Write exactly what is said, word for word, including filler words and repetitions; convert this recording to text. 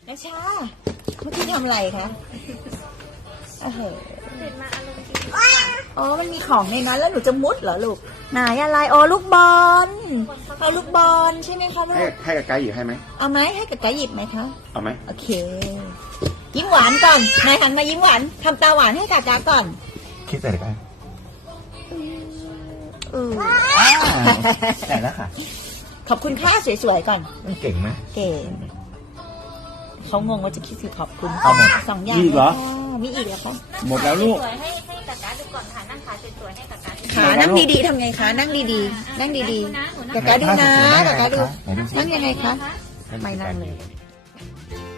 นาชาเมื่อกี้ทำอะไรคะโอ้โหตื่นมาอารมณ์ดีอ๋อมันมีของในนั้นแล้วหนูจะมุดเหรอลูกไหนอะไรอ๋อลูกบอลเอาลูกบอลใช่ไหมคะลูให้กให้กับไกด์หยิบให้ไหมเอาไหมให้กับไก่หยิบไหมคะเอาไหมโอเค ยิ้มหวานก่อนนายหันมายิ้มหวานทำตาหวานให้กากาก่อนคิดแต่ไกด์เออแต่แล้วค่ะขอบคุณค่าสวยๆก่อนมันเก่งไหมเก่งเขางงว่าจะคิดคือขอบคุณเอาหมดสองอย่างมีอีกเหรอมีอีกเหรอคะหมดแล้วลูกสวยๆให้ให้กากาดูก่อนค่ะนั่งขาสวยๆให้กากาขานั่งดีๆทำไงคะนั่งดีๆนั่งดีๆกากาดูนะกากาดูนั่งยังไงคะไม่นั่งเลย